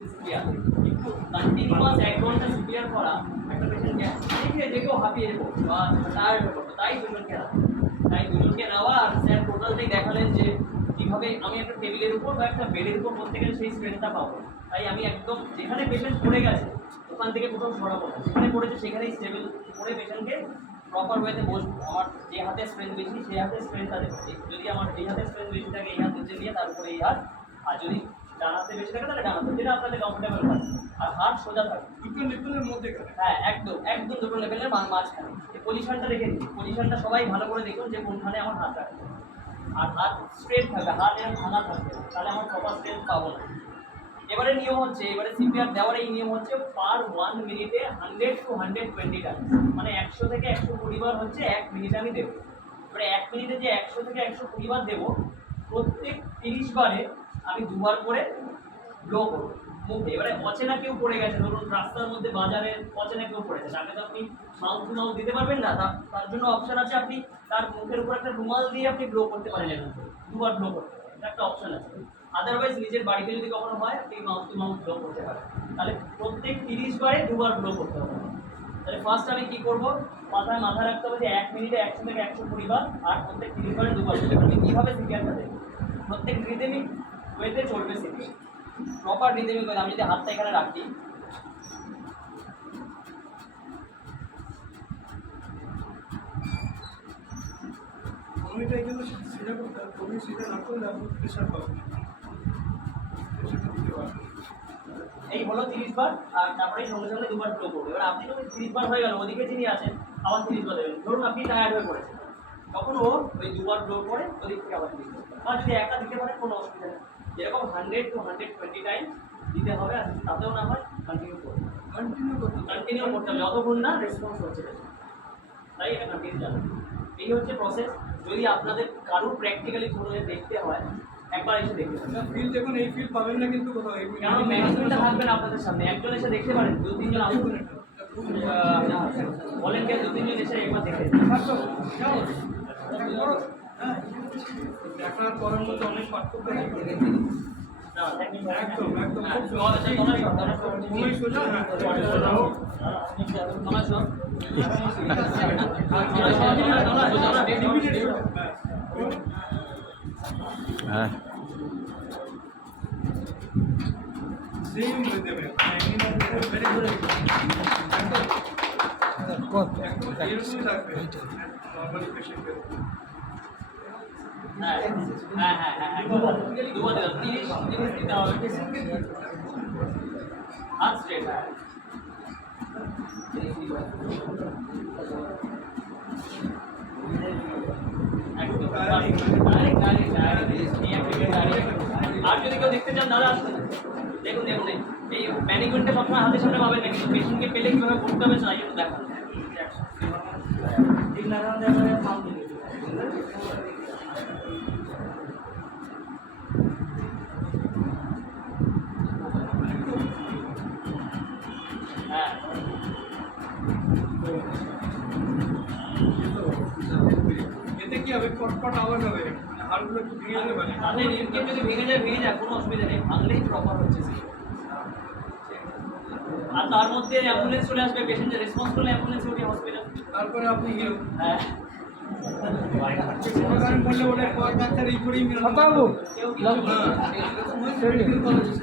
Severe কিন্তু continuous 1 ঘন্টা severe করা একটা পেশেন্টকে দেখে যে কেউ হাঁপিয়ে পড়তো বা টায়ার্ড হয়ে পড়তো, তাই দুজনকে নেওয়া। আর স্যার টোটালটাই দেখালেন যে কীভাবে আমি একটা টেবিলের উপর বা একটা বেডের উপর করতে গেলে সেই স্ট্রেন্থটা পাবো। তাই আমি একদম যেখানে পেশেন্ট পড়ে গেছে ওখান থেকে কোথাও সরাবো না, যেখানে পড়েছে সেখানেই স্টেবল করে পেশেন্টকে প্রপার ওয়েতে বসবো। আমার যে হাতে স্ট্রেন্থ বেশি সেই হাতে স্ট্রেন্থটা দেবো। যদি আমার এই হাতে স্ট্রেন্থ বেশি থাকে এই হাত নিচে দিয়ে তারপরে এই হাত, আর যদি ডান হাতে বেশি থাকে তাহলে ডান হাতে, যেটা আপনাদের কমফোর্টেবল হয়। আর হাত সোজা থাকে দুটো লেভেলের মধ্যে। হ্যাঁ, একদম একদম দুটো লেভেলের মাঝখানে। এই পজিশনটা রেখে দিন, পজিশনটা সবাই ভালো করে দেখুন যে কোনখানে আমার হাত রাখবে। আর হাত স্ট্রেট থাকবে, হাত এরকম ভাঙা থাকবে, তাহলে আমার প্রপার স্ট্রেন্থ পাবো না। এবারে নিয়ম হচ্ছে, এবারে সিপিআর দেওয়ার এই নিয়ম হচ্ছে পার 1 মিনিটে 100 to 120 টাইম, মানে 100 থেকে 120 বার হচ্ছে 1 মিনিটে আমি দেবো। এবারে 1 মিনিটে যে 100 থেকে 120 বার দেবো, প্রত্যেক 30 বারে আমি 2 বার করে ব্লো করবো মুখে। এবারে অচেনা কেউ পড়ে গেছে, ধরুন রাস্তার মধ্যে বাজারে অচেনা কেউ পড়েছে, তাকে তো আপনি মাউথ টু মাউথ দিতে পারবেন না। তার জন্য অপশন আছে, আপনি তার মুখের উপর একটা রুমাল দিয়ে আপনি ব্লো করতে পারেন, 2 বার ব্লো করতে পারেন, এটা একটা অপশন আছে। আদারওয়াইজ নিজের বাড়িতে যদি কখনো হয় আপনি মাউথ টু মাউথ ব্লো করতে পারেন। তাহলে প্রত্যেক 30 বারে 2 বার ব্লো করতে হবে। তাহলে ফার্স্ট আমি কি করব, মাথায় রাখতে হবে যে 1 মিনিটে 100 থেকে 120 বার, আর প্রত্যেক 30 বারে 2 বার। আমি কীভাবে সিপিআরটা দেবো, প্রত্যেক রিদেমিক ওয়েতে চলবে সিপিআর, প্রপার রিদেমিক ওয়েতে। আমি যদি হাতটা এখানে রাখি, এটা কিন্তু সেটা করতে হবে, তুমি সেটা না করলে আপনি প্রেশার পাবেন। এই হলো 30 বার, আর তারপরে সঙ্গে সঙ্গে 2 বার ব্লো করবো। এবার আপনি যখন 30 বার হয়ে গেল, ওদিকে যিনি আছেন আবার 30 বার দেবেন। ধরুন আপনি টায়ার্ড হয়ে পড়েছেন, তখন ও ওই 2 বার ব্লো করে ওদিক থেকে আবার 30 বার, আর যদি একটা দিতে পারে কোনো অসুবিধা নেই। যেরকম 100 to 120 টাইম দিতে হবে, আর তাতেও না হয় কন্টিনিউ করতে হবে যতক্ষণ না রেসপন্স হচ্ছে। তাই এটা কন্টিনিউ যাবে। এই হচ্ছে প্রসেস। যদি আপনাদের কারোর প্র্যাকটিক্যালি কোনো দেখতে হয়, একবার এসে দেখতে পারেন। ফিল দেখুন, এই ফিল পাবেন না কিন্তু কোথাও। কারণ ম্যানেজমেন্টটা থাকবে না আপনাদের সামনে, একজন এসে দেখতে পারেন, 2-3 জন আসুন, বলেন কে 2-3 জন এসে একবার দেখে দেখার করার মধ্যে অনেক পার্থক্য একদম হ্যাঁ, সেম হয়ে যাবে। এরকমই থাকবে নর্মালি পেশেন্টের। হ্যাঁ, দুবার দিলাম, 30 দিতে হবে। হাত স্ট্রেট, আর যদি কেউ দেখতে চান দাদা আসুন, দেখুন এই ম্যানেজমেন্টে সবসময় হাতের সামনে পাবেন না, কিন্তু পেশেন্টকে পেলে কীভাবে করতে হবে তাই জন্য দেখান। ঠিক লাগানো যাবে ফাউন্ড দিলে। হ্যাঁ, এতে কি হবে, কটকট আওয়াজ হবে, হাড়গুলো একটু ভেঙে যেতে পারে। তাহলে রিমকেট যদি ভেঙে যায় কোনো অসুবিধা নেই, ভাঙলেই প্রপার হচ্ছে। আর তার মধ্যে অ্যাম্বুলেন্স চলে আসবে, পেশেন্টের রেসপন্স করলে অ্যাম্বুলেন্স উঠে হসপিটাল। তারপরে আপনি হিরো। হ্যাঁ, বললে ওটা ডাক্তার এই করেই কেউ কিছু